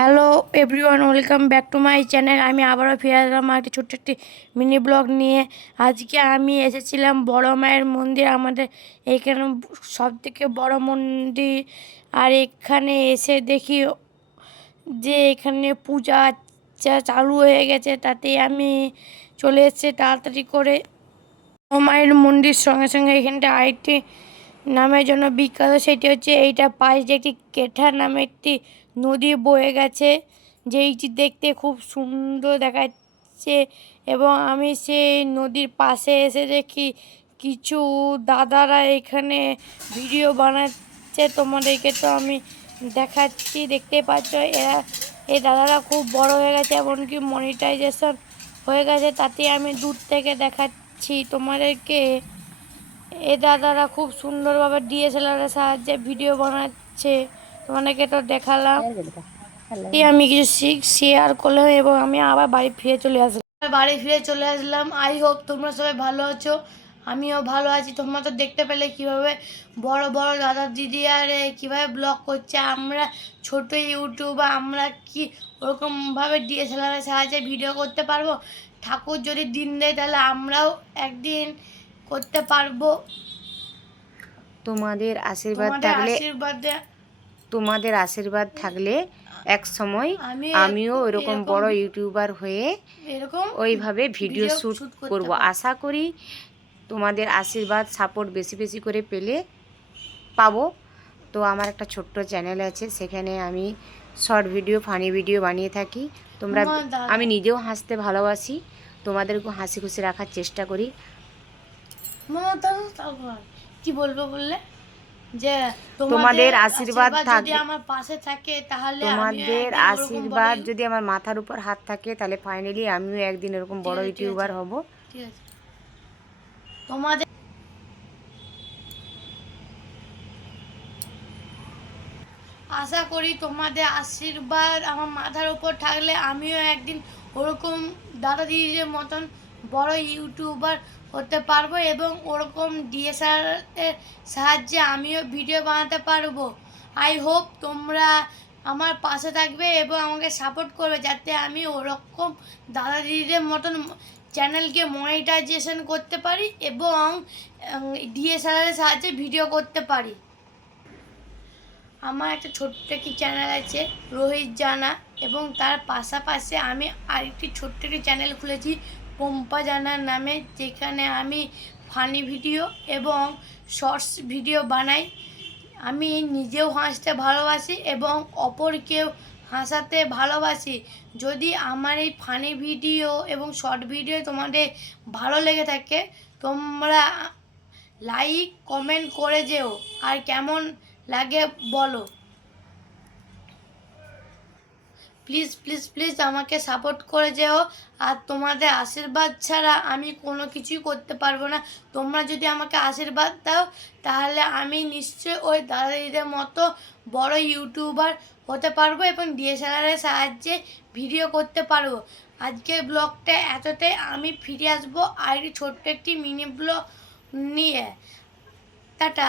Hello everyone, welcome back to my channel. আমি আবারও ফিরে আসলাম একটি ছোট্ট একটি মিনি ব্লগ নিয়ে। আজকে আমি এসেছিলাম বড় মায়ের মন্দির, আমাদের এখানে সব থেকে বড় মন্দির। আর এখানে এসে দেখি যে এখানে পূজা আচ্চা চালু হয়ে গেছে তাতে আমি চলে এসেছি তাড়াতাড়ি করে। বড় মায়ের মন্দির সঙ্গে সঙ্গে এখানটা আরেকটি নামের জন্য বিখ্যাত, সেটি হচ্ছে এইটা পাশ যে একটি কেঠা নামে একটি নদী বয়ে গেছে। যেইটি দেখতে খুব সুন্দর দেখাচ্ছে এবং আমি সেই নদীর পাশে এসে দেখি কিছু দাদারা এখানে ভিডিও বানাচ্ছে। তোমাদেরকে তো আমি দেখাচ্ছি, দেখতে পাচ্ছ? এরা, এই দাদারা খুব বড় হয়ে গেছে এমনকি মনিটাইজেশন হয়ে গেছে, তাতে আমি দূর থেকে দেখাচ্ছি তোমাদেরকে। এ দাদারা খুব সুন্দরভাবে ডিএসএলআর সাহায্যে ভিডিও বানাচ্ছে। তোমাদেরকে তো দেখালাম। এই আমি কিছু শিখ শেয়ার করলাম এবং আমি আবার বাড়ি ফিরে চলে আসলাম। বাড়ি ফিরে চলে আসলাম। আই হোপ তোমরা সবাই ভালো আছো। আমিও ভালো আছি। তোমরা তো দেখতে পেলে কীভাবে বড় বড় দাদা দিদি আর কীভাবে ব্লগ করছে। আমরা ছোট ইউটিউবার আমরা কি ওরকমভাবে ডিএসএলআরের সাহায্যে ভিডিও করতে পারব? ঠাকুর যদি দিন দেয় তাহলে আমরাও একদিন করতে পারব। তোমাদের আশীর্বাদ থাকলে আশীর্বাদে তোমাদের আশীর্বাদ থাকলে এক সময় আমিও এরকম বড় ইউটিউবার হয়ে এরকম ওইভাবে ভিডিও শ্যুট করব। আশা করি তোমাদের আশীর্বাদ সাপোর্ট বেশি বেশি করে পেলে পাবো। তো আমার একটা ছোট্ট চ্যানেল আছে সেখানে আমি শর্ট ভিডিও ফানি ভিডিও বানিয়ে থাকি। তোমরা আমি নিজেও হাসতে ভালোবাসি। তোমাদেরকেও হাসি খুশি রাখার চেষ্টা করি। কি বলব বললে? যে তোমাদের আশীর্বাদ থাকবে। আমার পাশে থাকে তাহলে তোমাদের আশীর্বাদ যদি আমার মাথার উপর হাত থাকে তাহলে ফাইনালি আমিও একদিন এরকম বড় ইউটিউবার হব ঠিক আছে তোমাদের আশা করি তোমাদের আশীর্বাদ আমার মাথার উপর থাকলে আমিও একদিন ওরকম দাদা দিদির মতন বড় ইউটিউবার হতে পারব এবং ওরকম ডিএসআর এর সাহায্যে আমিও ভিডিও বানাতে পারব। আই হোপ তোমরা আমার পাশে থাকবে এবং আমাকে সাপোর্ট করবে যাতে আমি ওরকম দাদা দিদিদের মতন চ্যানেলকে মনিটাইজেশন করতে পারি এবং ডিএসএলআর এর সাহায্যে ভিডিও করতে পারি। আমার একটা ছোট্ট একটি চ্যানেল আছে, রোহিত জানা, এবং তার পাশাপাশি আমি আরেকটি ছোট্ট একটি চ্যানেল খুলেছি পম্পা জানার নামে যেখানে আমি ফানি ভিডিও এবং শর্টস ভিডিও বানাই। আমি নিজেও হাসতে ভালোবাসি এবং অপরকেও হাসাতে ভালোবাসি। যদি আমার এই ফানি ভিডিও এবং শর্ট ভিডিও তোমাদের ভালো লেগে থাকে, তোমরা লাইক, কমেন্ট করে যেও। আর কেমন লাগে বলো। প্লিজ প্লিজ প্লিজ আমাকে সাপোর্ট করে যেও। আর তোমাদের আশীর্বাদ ছাড়া আমি কোনো কিছুই করতে পারব না। তোমরা যদি আমাকে আশীর্বাদ দাও, তাহলে আমি নিশ্চয়ই ওই দাদা দিদিদের মতো বড় ইউটিউবার হতে পারব এবং ডিএসএলআরের সাহায্যে ভিডিও করতে পারব। আজকের ব্লগটা এতটাই। আমি ফিরে আসব আর ছোট্ট একটি মিনি ব্লগ নিয়ে। টাটা।